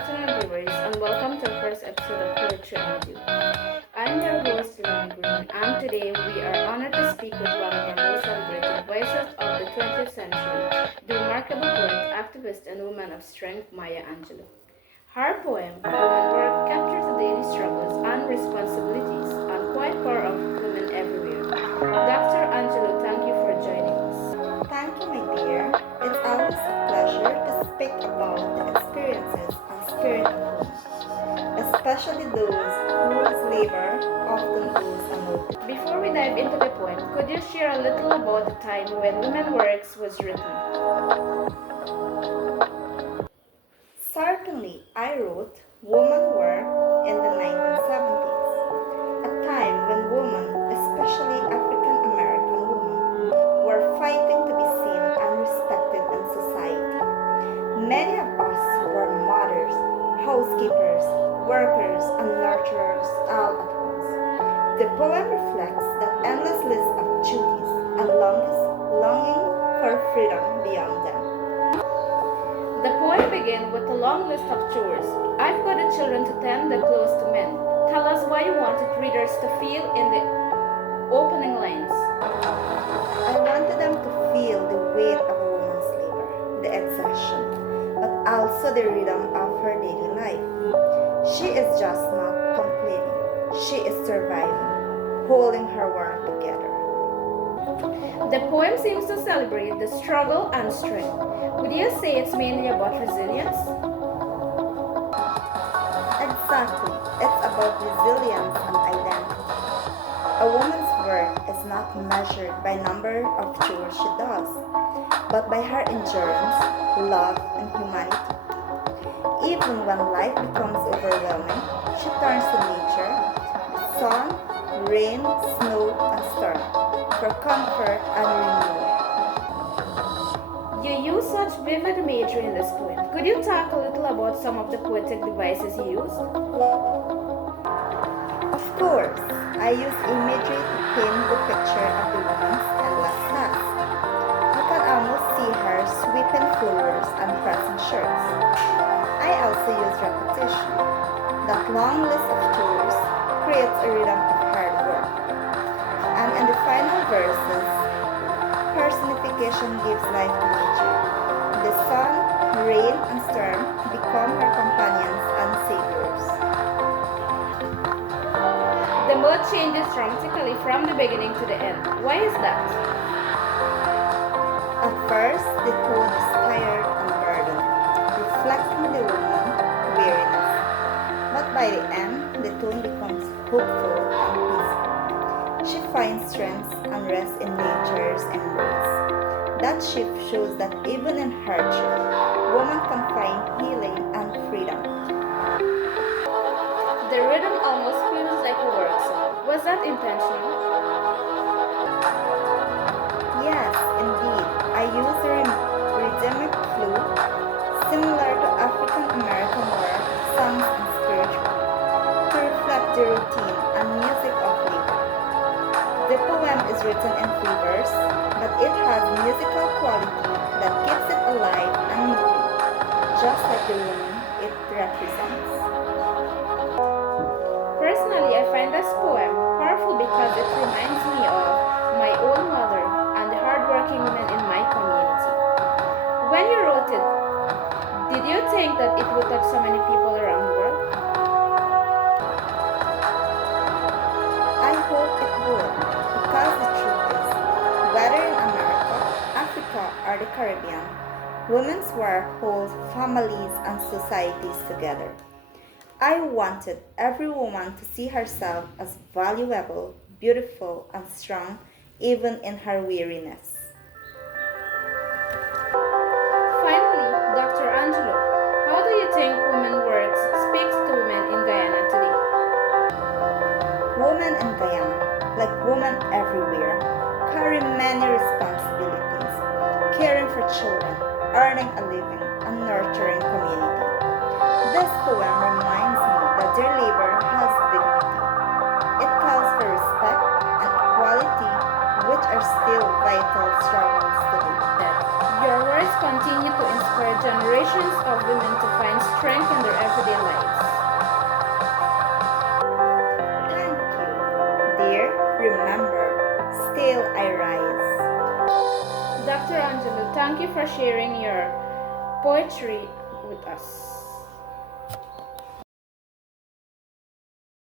afternoon, viewers, and welcome to the first episode of Poetry and You. I'm your host, Lynn Green, and today we are honored to speak with one of our most celebrated voices of the 20th century, the remarkable poet, activist, and woman of strength, Maya Angelou. Her poem, Woman Work, captures the daily struggles and responsibilities and quiet power of women everywhere. Dr. Angelou, thank you for joining us. Thank you, my dear. It's always a pleasure to speak about the experiences and spirit of women, especially those whose labor often goes unnoticed. Before we dive into the poem, could you share a little about the time when Women Works was written? Certainly, I wrote Woman Work in the 1970s, a time when women, especially African American women, were fighting to be seen and respected in society. Many of us were mothers, housekeepers, workers, and nurturers all at once. The poem reflects that endless list of duties and longing for freedom beyond them. The poem begins with a long list of chores. I've got the children to tend, the clothes to mend. Tell us why you wanted readers to feel in the opening lines. I wanted them to feel the weight of a woman's labor, the exhaustion, but also the rhythm of her daily life. She is just not complaining, she is surviving, holding her world together. The poem seems to celebrate the struggle and strength. Would you say it's mainly about resilience? Exactly, it's about resilience and identity. A woman's worth is not measured by number of chores she does, but by her endurance, love, and humanity. Even when life becomes overwhelming, she turns to nature, the sun, rain, snow, and storm, for comfort and renewal. You use such vivid imagery in this poem. Could you talk a little about some of the poetic devices you used? Of course, I use imagery to paint the picture of the woman's endless task. You can almost see her sweeping floors and pressing shirts. I also use repetition. That long list of chores creates a rhythm of hard work. And in the final verses, personification gives life to nature. The sun, rain, and storm become her companions and saviors. The mood changes dramatically from the beginning to the end. Why is that? At first, the tone is tired and burdened, reflecting the woman's weariness. But by the end, the tone becomes hopeful and peaceful. She finds strength and rest in nature's embrace. That shift shows that even in hardship, woman can find healing and freedom. The rhythm almost feels like a work song. Was that intentional? Yes, indeed. I use a rhythmic flute similar to African American work, songs, and spiritual to reflect the routine and music of labor. The poem is written in free verse, but it has musical quality that keeps it alive and moving, just like the woman it represents. Personally, I find this poem powerful because it reminds me of my own mother and the hardworking women in my community. When you wrote it, did you think that it would touch so many people around the world? I hope it would, because the truth is, whether in America, Africa, or the Caribbean, women's work holds families and societies together. I wanted every woman to see herself as valuable, beautiful, and strong, even in her weariness. Finally, Dr. Angelo, how do you think Women Works speaks to women in Guyana today? Women in Guyana, like women everywhere, carry many responsibilities, caring for children, earning a living, and nurturing community. This poem reminds me that their labor has dignity. It calls for respect and equality, which are still vital struggles today. Your words continue to inspire generations of women to find strength in their everyday Thank you for sharing your poetry with us.